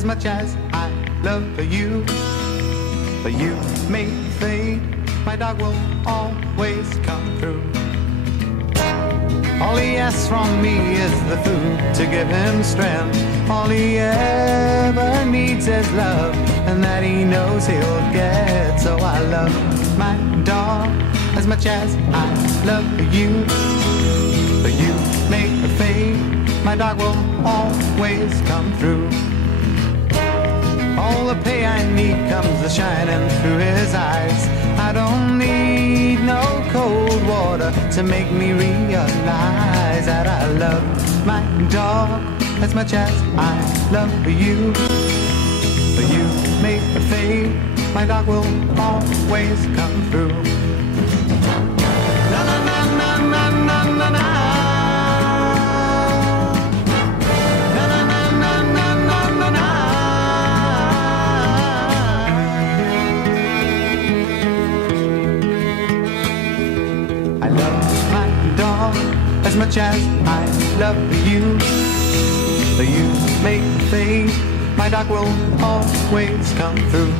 as much as I love you. But you may fade, my dog will always come through. All he asks from me is the food to give him strength. All he ever needs is love, and that he knows he'll get. So I love my dog as much as I love you. But you may fade, my dog will always come through. All the pay I need comes shining through his eyes. I don't need no cold water to make me realize that I love my dog as much as I love you. But you may fade, my dog will always come through. Na na na na na na na na. Na na na na na na na na. I love my dog as much as I love you. But you may fade, my dog will always come through.